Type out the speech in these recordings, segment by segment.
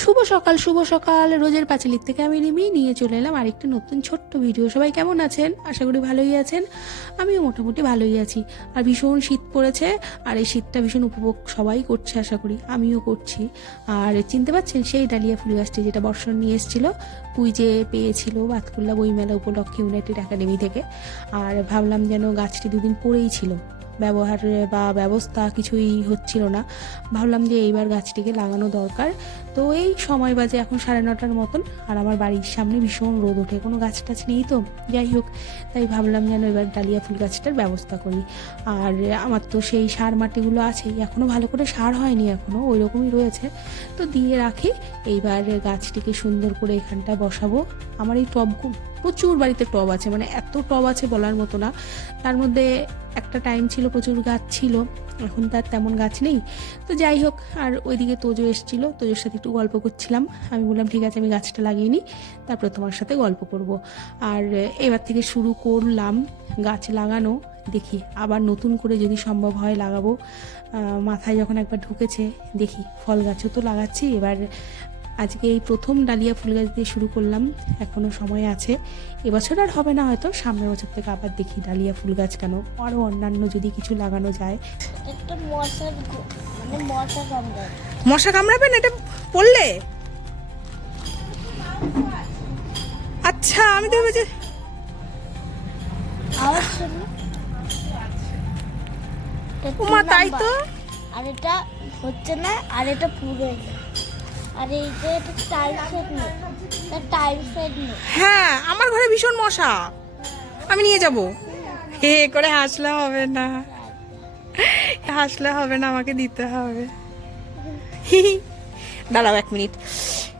শুভ সকাল রোজের পাঁচালির থেকে আমি রিমি নিয়ে চলে এলাম আরেকটি নতুন ছোট্ট ভিডিও। সবাই কেমন আছেন? আশা করি ভালোই আছেন। আমিও মোটামুটি ভালোই আছি। আর ভীষণ শীত পড়েছে, আর এই শীতটা ভীষণ উপভোগ সবাই করছে, আশা করি আমিও করছি। আর চিনতে পারছেন সেই ডালিয়া ফুল গাছটি যেটা বর্ষণ নিয়ে এসেছিল কুইজে পেয়েছিল বাতকুল্লা বইমেলা উপলক্ষে ইউনাইটেড একাডেমি থেকে। আর ভাবলাম যেন গাছটি দুদিন পড়েই ছিল, ব্যবহার বা ব্যবস্থা কিছুই হচ্ছিল না। ভাবলাম যে এইবার গাছটিকে লাগানো দরকার। তো এই সময় বাজে এখন 9:30 মতন, আর আমার বাড়ির সামনে ভীষণ রোদ ওঠে, কোনো গাছ টাছ নেই তো, যাই হোক তাই ভাবলাম যেন এবার ডালিয়া ফুল গাছটার ব্যবস্থা করি। আর আমার তো সেই সার মাটিগুলো আছেই, এখনও ভালো করে সার হয়নি, এখনও ওই রকমই রয়েছে, তো দিয়ে রাখি। এইবার গাছটিকে সুন্দর করে এখানটা বসাবো। আমার এই টবগুলো প্রচুর বাড়িতে টব আছে, মানে এত টব আছে বলার মতো না। তার মধ্যে একটা টাইম ছিল প্রচুর গাছ ছিল, এখন তার তেমন গাছ নেই। তো যাই হোক, আর ওইদিকে তোজো এসেছিলো, তোজোর সাথে একটু গল্প করছিলাম। আমি বললাম ঠিক আছে আমি গাছটা লাগিয়ে নিই, তারপরে তোমার সাথে গল্প করব। আর এবার থেকে শুরু করলাম গাছ লাগানো। দেখি আবার নতুন করে যদি সম্ভব হয় লাগাবো। মাথায় যখন একবার ঢুকেছে, দেখি ফল গাছও তো লাগাচ্ছি। এবার আজকে এই প্রথম ডালিয়া ফুল গাছ দিয়ে শুরু করলাম, এখনও সময় আছে। এবছর আর হবে না হয়তো, সামনের বছর থেকে আবার দেখি ডালিয়া ফুল গাছ কেন আরও অন্যান্য যদি কিছু লাগানো যায়। একটা মশা কামড়ায়। মশা কামড়াবে না এটা পড়লে? আচ্ছা, আমি তো ভেবেছি আওয়াজ শুনলো? উমা, তাই তো। আর এটা হচ্ছে না, আর এটা পুরো আর এই যে এটা টাইলসের নেই, এটা টাইলসের নেই। হ্যাঁ, আমার ঘরে ভীষণ মশা, আমি নিয়ে যাব। হে করে হাসলে হবে না, হাসলে হবে না, আমাকে দিতে হবে। দাঁড়াও 1 মিনিট।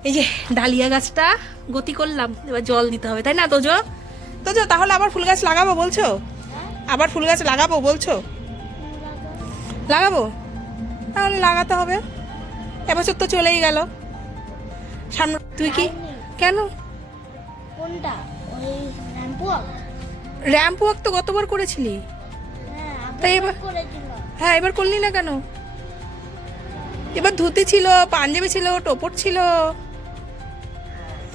এই যে ডালিয়া গাছটা গতি করলাম, এবার জল দিতে হবে, তাই না তোজো? তোজো তাহলে আবার ফুল গাছ লাগাবো বলছো? আবার ফুল গাছ লাগাবো বলছো? লাগাবো, তাহলে লাগাতে হবে। এবছর তো চলেই গেল সামনে। তুই কি কেন? কোনটা? ওই র্যাম্প ওয়াক? র্যাম্প ওয়াক তো গতবার করেছিলি। হ্যাঁ, তাই এবার করেছিলাম। হ্যাঁ, এবার করলি না কেন? এবার ধুতি ছিল, পাঞ্জাবি ছিল, টোপর ছিল।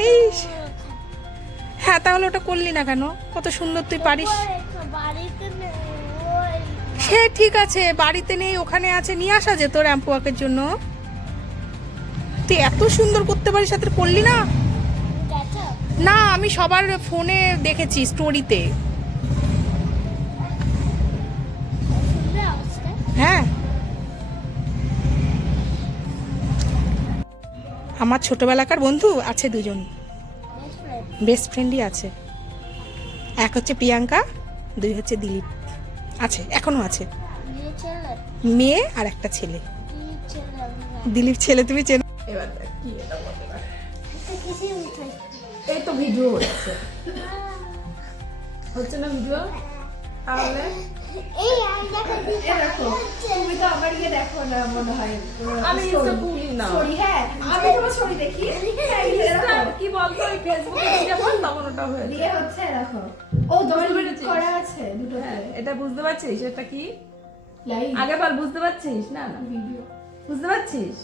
এই হ্যাঁ, তাহলে ওটা করলি না কেন? কত সুন্দর তুই পারিস। বাড়িতে নেই, ওই সে ঠিক আছে, বাড়িতে নেই, ওখানে আছে, নিয়ে আসা যেত র্যাম্প ওয়াকের জন্য। তুই এত সুন্দর করতে পারিস, সাথে করলি না? গেছে। না, আমি সবার ফোনে দেখেছি স্টোরিতে। শুনলে আওয়াজটা? হ্যাঁ, আমার ছোটবেলাকার বন্ধু আছে দুজন, Best friend. বেস্ট ফ্রেন্ডই আছে। এক হচ্ছে প্রিয়াঙ্কা, 2 হচ্ছে দিলীপ। আছে, এখনো আছে, মেয়ে ছেলে? মেয়ে আর একটা ছেলে। কি ছেলে? আমি জানি না। দিলীপ ছেলে তুমি চেনো? এবার দেখ কি এটা বলতে পারে। এটা কিসের মিঠাই? এই তো ভিডিও হচ্ছে, হচ্ছে না ভিডিও? তাহলে এই আমি দেখো এ দেখো, তুমি তো আমার ইয়ে দেখো না মনে হয়। আমি ইনস্টা খুলি না। Story, হ্যাঁ, আমি তোমার story দেখি। হ্যাঁ, এই যে দেখো, কি বলতো, ওই ফেসবুকে ভিডিও কল তখন ওটা হয়েছে। দিয়ে হচ্ছে দেখো। ও, তোমার বুঝতে link পেরেছিস? করা আছে দুটোতে। হ্যাঁ, এটা বুঝতে পারছিস এটা কি? Live আগে বল, বুঝতে পারছিস? না না, video। বুঝতে পারছিস?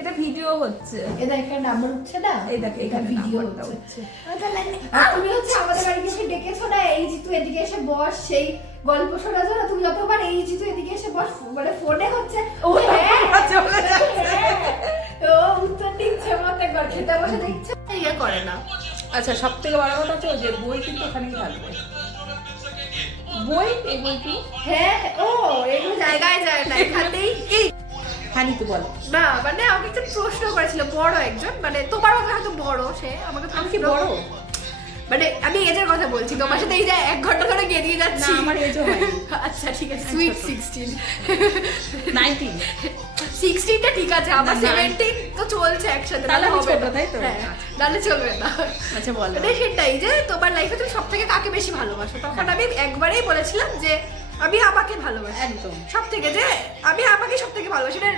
এটা ভিডিও হচ্ছে। এ দেখ, একটা number উঠছে না? এই দেখ, এটা এখানে video নাম্বারটা হচ্ছে। ওটা লাগে। আর তুমি হচ্ছে আমাদের বাড়িতে এসে ডেকেছো না, এই যে তুই এদিকে এসে বস, সেই গল্প শোনার জন্য তুমি যতবার এই যে তুই এদিকে এসে বস, মানে ফোনে হচ্ছে ও হ্যাঁ চলে যাচ্ছে। হ্যাঁ, ও উত্তর দিচ্ছে মত একবার খেতে বসে দেখছে ইয়ে করে না। আচ্ছা, সব থেকে বড় কথা হচ্ছে যে বই কিন্তু ওখানেই থাকবে। বই, এই বই কি? হ্যাঁ, ও এগুলো জায়গায় যায় না, এখানেই। এই হ্যাঁ, নিতু বল। না, মানে আমাকে একটা প্রশ্ন করেছিল বড় একজন, মানে তোমার মতো হয়তো বড় সে, আমাকে আমি কি প্রশ্ন- বড়? মানে আমি এজের কথা বলছি, তোমার সাথে এই যে 1 ঘন্টা ধরে গেরিয়ে যাচ্ছি। না, আমার এজও হয়নি। আচ্ছা ঠিক আছে, আমি সুইট ছোট। 16 19। 16টা ঠিক আছে, আমার না, 17 তো চলছে একসাথে, তাহলে আমি হবে ছোট, না। তাই তো? হ্যাঁ, তাহলে চলবে না। আচ্ছা বল। মানে সেটাই যে তোমার লাইফে তুমি সব থেকে কাকে বেশি ভালোবাসো, তখন আমি একবারেই বলেছিলাম যে আমি আমাকে ভালোবাসি একদম। সব থেকে, যে আমি আমাকে সব থেকে ভালোবাসি। এটা,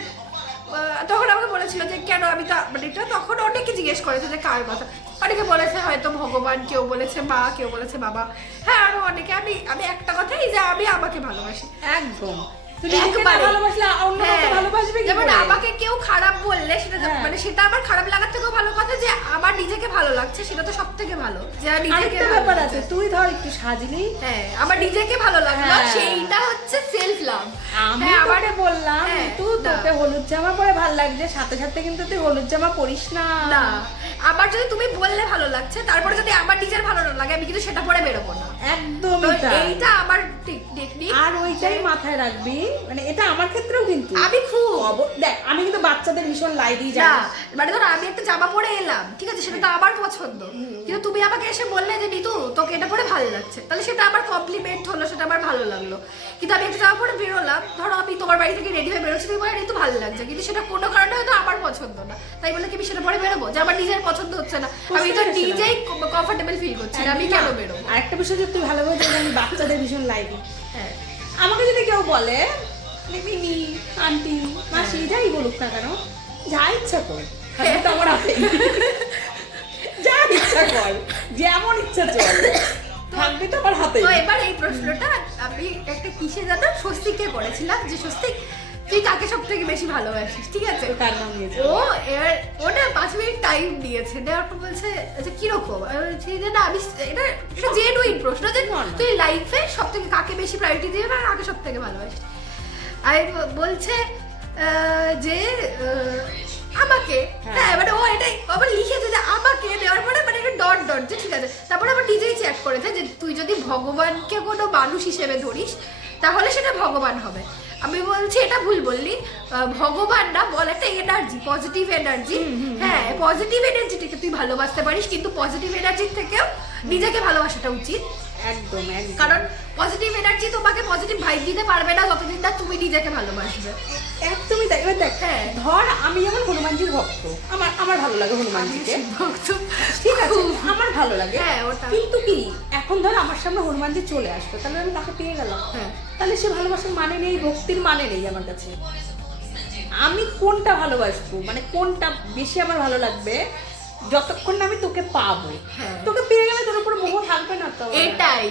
তখন আমাকে বলেছিল যে কেন, আমি তো মানে এটা তখন অনেকে জিজ্ঞেস করেছে যে কার কথা। অনেকে বলেছে হয়তো ভগবান, কেউ বলেছে মা, কেউ বলেছে বাবা, হ্যাঁ আরো অনেকে। আমি একটা কথাই যে আমি আমাকে ভালোবাসি। একদম। তুই নিজেকে না ভালোবাসলে অন্য কাউকে ভালোবাসবে কি যেমন করে? আমাকে কেউ খারাপ বললে সেটা মানে সেটা আমার খারাপ লাগার থেকেও ভালো কথা যে আমার নিজেকে ভালো লাগছে, সেটা তো সব থেকে ভালো যে আমি নিজেকে আরেকটা ব্যাপার আছে, তুই ধর একটু সাজলি, হ্যাঁ আমার নিজেকে ভালো লাগলো, সেইটা হচ্ছে সেলফ লাভ। আমি তোকে বললাম তুই তোকে হলুদ জামা পরে ভালো লাগছে, সাথে সাথে কিন্তু তুই হলুদ জামা পরিস না। না, আমার যদি তুমি বললে ভালো লাগছে, তারপরে যদি আমার নিজের ভালো না লাগে, আমি কিন্তু সেটা পরে বেরোবো না। একদম তো এইটা আমার টেকনিক। আর ওইটাই মাথায় রাখবি, মানে এটা আমার ক্ষেত্রেও কিন্তু আমি খুব দেখ, আমি কিন্তু বাচ্চাদের ভীষণ লাইটই না, জানি। মানে ধরো আমি একটা জামা পরে এলাম, ঠিক আছে, সেটা তো আমার পছন্দ, কিন্তু তুমি আমাকে এসে বললে যে নিতু তোকে এটা পরে ভালো লাগছে, তাহলে সেটা আমার কমপ্লিমেন্ট হলো, সেটা আমার ভালো লাগলো। কিন্তু আমি একটা জামা পরে বেরোলাম, ধরো আমি তোমার বাড়ি থেকে রেডি হয়ে বেরোচ্ছি, তুমি বলে নিতু ভালো লাগছে, কিন্তু সেটা কোনো কারণে হয়তো আমার পছন্দ না, তাই বলে কি আমি সেটা পরে বেরোবো যে আমার নিজের পছন্দ হচ্ছে না, আমি তো নিজেই কমফোর্টেবল ফিল করছি না, আমি কেন বেরোবো? আরেকটা বিষয় যে তুই ভালোভাবে জানিস আমি বাচ্চাদের ভীষণ লাইকি। হ্যাঁ, আমাকে যদি কেউ বলে মিমি, আন্টি, মাসি, যাই বলুক না কেন, যা ইচ্ছা কর, তো আমার হাতে যা ইচ্ছা কর, যেমন ইচ্ছা চল, থাকবি তো আমার হাতে। তো এবার এই প্রশ্নটা আমি একটা কিসে জানো স্বস্তিকে করেছিলাম, যে স্বস্তিক তুই কাকে সব থেকে বেশি ভালোবাসিস, ঠিক আছে? তার নাম নিয়েছে ও এবার ও না 5 মিনিট টাইম দিয়েছে, দেওয়ার পর বলছে আচ্ছা কিরকম, আমি বলছি যে না আমি এটা জেনুইন প্রশ্ন যে তুই লাইফে সব থেকে কাকে বেশি প্রায়োরিটি দিবি আর কাকে সব থেকে ভালোবাসিস। আমি বলছে যে আমাকে, হ্যাঁ মানে ও এটাই আবার লিখেছে যে আমাকে, দেওয়ার পরে মানে একটা ডট ডট, যে ঠিক আছে, তারপরে আবার নিজেই চ্যাট করেছে যে তুই যদি ভগবানকে কোনো মানুষ হিসেবে ধরিস তাহলে সেটা ভগবান হবে। আমি বলছি এটা ভুল বললি, ভগবান না বল, একটা এনার্জি, পজিটিভ এনার্জি। হ্যাঁ, পজিটিভ এনার্জিটাকে তুই ভালোবাসতে পারিস, কিন্তু পজিটিভ এনার্জির থেকেও নিজেকে ভালোবাসাটা উচিত। একদম, কারণ পজিটিভ এনার্জি তোমাকে পজিটিভ ভাইব দিতে পারবে না যতদিন না তুমি নিজেকে ভালোবাসবে। একদমই তাই। এবার দেখ, ধর আমি যেমন হনুমানজির ভক্ত, আমার ভালো লাগে হনুমানজিকে, ভক্ত, ঠিক আছে, আমার ভালো লাগে, হ্যাঁ ওটা, কিন্তু কি এখন ধর আমার সামনে হনুমানজি চলে আসতো, তাহলে আমি তাকে পেয়ে গেলাম, তাহলে সে ভালোবাসার মানে নেই, ভক্তির মানে নেই আমার কাছে। আমি কোনটা ভালোবাসবো, মানে কোনটা বেশি আমার ভালো লাগবে, যতক্ষণ না আমি তোকে পাবো, তোকে পেয়ে গেলে তোর উপর মোহ থাকবে না। তো এটাই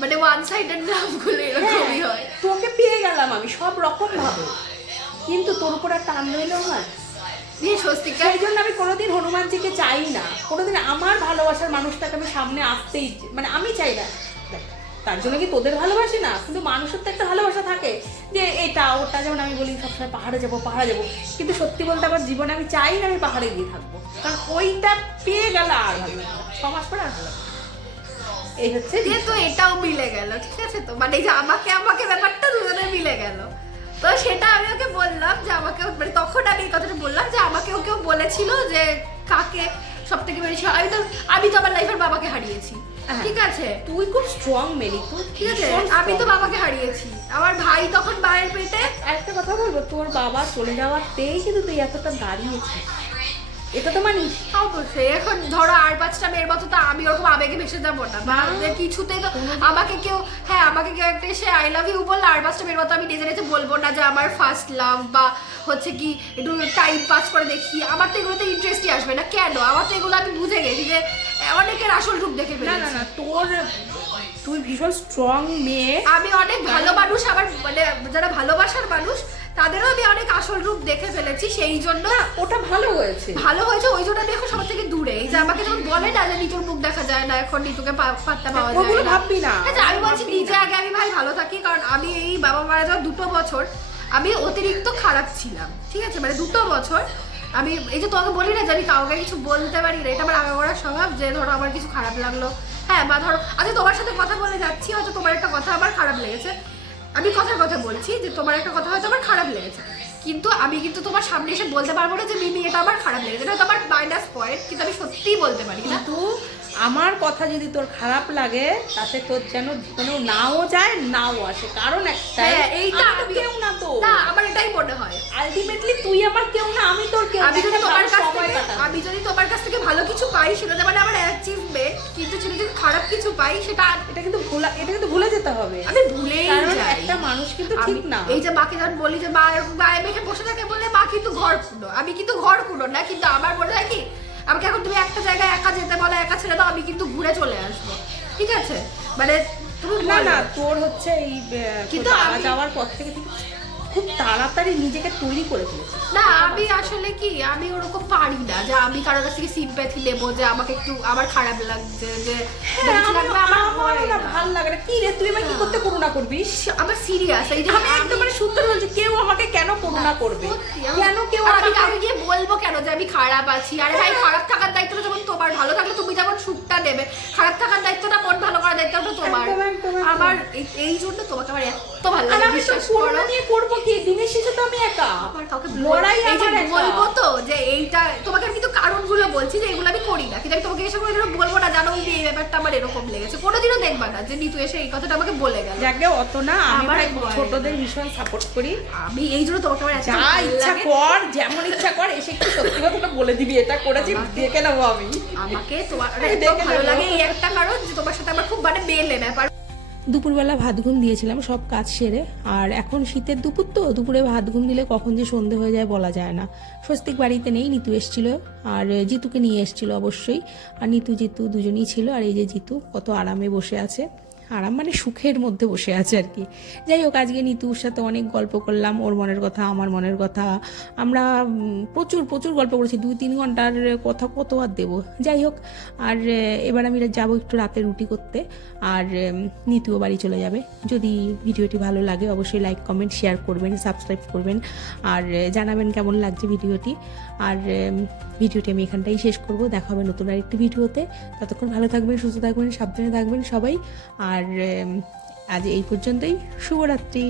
মানে ওয়ান সাইডেড লাভ গুলো এরকমই হয়। তোকে পেয়ে গেলাম আমি সব রকম ভাবে, কিন্তু তোর উপর একটা টান রইলো আমার, দিয়ে স্বস্তিকা, সেই জন্য আমি কোনোদিন হনুমানজিকে চাই না, কোনোদিন আমার ভালোবাসার মানুষটাকে আমি সামনে আসতেই, মানে আমি চাই না। তার জন্য কি তোদের ভালোবাসি না, কিন্তু মানুষের তো একটা ভালোবাসা থাকে যে এটা ওটা, যেমন আমি বলি সবসময় পাহাড়ে যাবো, কিন্তু সত্যি বলতে আমার জীবনে আমি চাই না আমি পাহাড়ে গিয়ে থাকবো, কারণ ওইটা পেয়ে গেলে আর ভালো লাগবে, 6 মাস পরে আর ভালো লাগবে। এই হচ্ছে দিয়ে তো এটাও মিলে গেল, ঠিক আছে, তো মানে এই যে আমাকে আমাকে ব্যাপারটা দুজনে মিলে গেল। তো সেটা আমি ওকে বললাম যে আমাকে, মানে তখন আমি এই কথাটা বললাম যে আমাকেও কেউ বলেছিল যে কাকে সব থেকে বেশি, আমি তো আমার লাইফের বাবাকে হারিয়েছি, ঠিক আছে, তুই খুব স্ট্রং মেরি, তুই ঠিক আছে, আমি তো বাবাকে হারিয়েছি, আমার ভাই তখন মায়ের পেটে। একটা কথা বলবো, তোর বাবা চলে যাওয়াতেই কিন্তু তুই এতটা দাঁড়িয়েছিস, এটা তো মানিস। অবশ্যই, এখন ধরো আর 5টা মেয়ের মতো তো আমি ওরকম আবেগে ভেসে যাবো না, বা কিছুতেই তো আমাকে কেউ, হ্যাঁ আমাকে কেউ একটা এসে আই লাভ ইউ বললে আর 5টা মেয়ের মতো আমি নিজে নিজে বলবো না যে আমার ফার্স্ট লাভ, বা হচ্ছে কি একটু টাইম পাস করে দেখি, আমার তো এগুলোতে ইন্টারেস্টই আসবে না। কেন? আমার তো এগুলো আমি বুঝে গেছি যে অনেকের আসল রূপ দেখে ফেলেছি। না তুই ভীষণ স্ট্রং মেয়ে, আমি অনেক ভালো মানুষ, আবার মানে যারা ভালোবাসার মানুষ তাদেরও আমি অনেক আসল রূপ দেখে ফেলেছি, সেই জন্য ওটা ভালো হয়েছে ওই জন্য আমি এখন সবার থেকে দূরে। এই যে আমাকে যখন বলে না যে নিতুর মুখ দেখা যায় না, এখন নিতুকে পাত্তা পাওয়া যায় না, ভাববি না। আমি বলছি নিজে আগে আমি ভাই ভালো থাকি, কারণ আমি এই বাবা মারা যাওয়ার 2 বছর আমি অতিরিক্ত খারাপ ছিলাম, ঠিক আছে, মানে 2 বছর আমি এই যে তোমাকে বলি না যে আমি কাউকে কিছু বলতে পারি না, এটা আমার আগাগোড়া স্বভাব, যে ধরো আমার কিছু খারাপ লাগলো, হ্যাঁ, বা ধরো আচ্ছা তোমার সাথে কথা বলে যাচ্ছি, হয়তো তোমার একটা কথা আমার খারাপ লেগেছে, আমি কথার কথা বলছি যে তোমার একটা কথা হয়তো আমার খারাপ লেগেছে, কিন্তু আমি কিন্তু তোমার সামনে এসে বলতে পারবো না যে মিমি এটা আমার খারাপ লেগেছে, এটা তো আমার মাইনাস পয়েন্ট, কিন্তু আমি সত্যিই বলতে পারি না। কিন্তু আমার কথা যদি তোর খারাপ লাগে তাতে তোর যেন কোনো নাও যায় নাও আসে, কারণ একটাই, এইটা কেউ না তো, না আমার এটাই মনে হয় আলটিমেটলি তুই আমার কেউ না, আমি তোর কেউ। আমি যদি তোমার কাছ থেকে ভালো কিছু পাই সেটা মানে আমার অ্যাচিভমেন্ট, কিন্তু যদি খারাপ কিছু পাই সেটা এটা কিন্তু ভুলে যেতে হবে, আমি ভুলেই যাই। একটা মানুষ কিন্তু ঠিক না। এই যে মাকে যখন বলি যে মা গায়ে মেখে বসে থাকে বলে মা কিন্তু ঘর কুড়ো, আমি কিন্তু ঘর কুড়ো না, কিন্তু আমার মনে হয় কি আমাকে এখন তুমি একটা জায়গায় একা যেতে বলো, একা ছেড়ে দাও, আমি কিন্তু ঘুরে চলে আসবো, ঠিক আছে, মানে তুমি না তোর হচ্ছে এই কিন্তু যাওয়ার পর থেকে খুব তাড়াতাড়ি নিজেকে তৈরি করে ফেলেছিস। না আমি আসলে কি আমি ওরকম পারি না যে আমি কারোর কাছ থেকে সিম্প্যাথি নেবো যে আমাকে একটু আমার খারাপ লাগছে যে কিছু লাগবে, আমার হয় না। ভালো লাগে না। কি রে তুই আমার কি করতে করুণা করবি? আমার সিরিয়াস এই যে আমি একদম মানে সুন্দর বলছি, কেউ আমাকে কেন করুণা করবে? কেন কেউ আমি আমাকে কাউকে গিয়ে বলবো কেন যে আমি খারাপ আছি? আরে ভাই খারাপ থাকার দায়িত্বটা যেমন তোমার, ভালো থাকলে তুমি যেমন সুখটা নেবে, খারাপ থাকার দায়িত্বটা মন ভালো করার দায়িত্বটা তোমার। আমার এই জন্য তোমাকে আমার এত ভালো লাগে, বিশ্বাস করো। নিয়ে করবো কি? দিনের শেষে তো আমি একা। আমার কাউকে লড়াই এই যে আমার একা। বলবো তো যে এইটা তোমাকে আমি কিন্তু কারণগুলো বলছি যে এগুলো আমি করি না, কিন্তু আমি তোমাকে এসে কোনোদিনও বলবো না জানো এই ব্যাপারটা আমার এরকম লেগেছে, কোনোদিনও দেখবা না যে নিতু এসে এই কথাটা আমাকে বলে গেল। যাকে অত না, আমি আমার ভাই ভয় ছোটদের ভীষণ সাপোর্ট করি। আমি এই জন্য তোমাকে আমার এত যা ভালো ইচ্ছা লাগে। কর, যেমন ইচ্ছা কর, এসে একটু সত্যি কথাটা বলে দিবি, এটা করেছি দেখে নেবো আমি। আমাকে তোমার আমি এত দেখে ভালো নেবো। লাগে এই একটা কারণ যে তোমার সাথে আমার খুব মানে মেলে ব্যাপার। দুপুরবেলা ভাত ঘুম দিয়েছিলাম সব কাজ সেরে, আর এখন শীতের দুপুর তো, দুপুরে ভাত ঘুম দিলে কখন যে সন্ধে হয়ে যায় বলা যায় না। স্বস্তিক বাড়িতে নেই, নিতু এসেছিল আর জিতুকে নিয়ে এসেছিল অবশ্যই, আর নিতু জিতু দুজনেই ছিল। আর এই যে জিতু কত আরামে বসে আছে, আরাম মানে সুখের মধ্যে বসে আছে আর কি। যাই হোক, আজকে নিতুর সাথে অনেক গল্প করলাম, ওর মনের কথা আমার মনের কথা, আমরা প্রচুর প্রচুর গল্প করেছি, 2-3 ঘন্টার কথা কত আর দেবো। যাই হোক, আর এবার আমি যাবো একটু রাতে রুটি করতে, আর নিতুও বাড়ি চলে যাবে। যদি ভিডিওটি ভালো লাগে অবশ্যই লাইক কমেন্ট শেয়ার করবেন, সাবস্ক্রাইব করবেন, আর জানাবেন কেমন লাগছে ভিডিওটি। আর ভিডিওটি আমি এখানটাই শেষ করব, দেখা হবে নতুন আরেকটি ভিডিওতে। ততক্ষণ ভালো থাকবেন, সুস্থ থাকবেন, সাবধানে থাকবেন সবাই। আর আজ এই পর্যন্তই, শুভরাত্রি।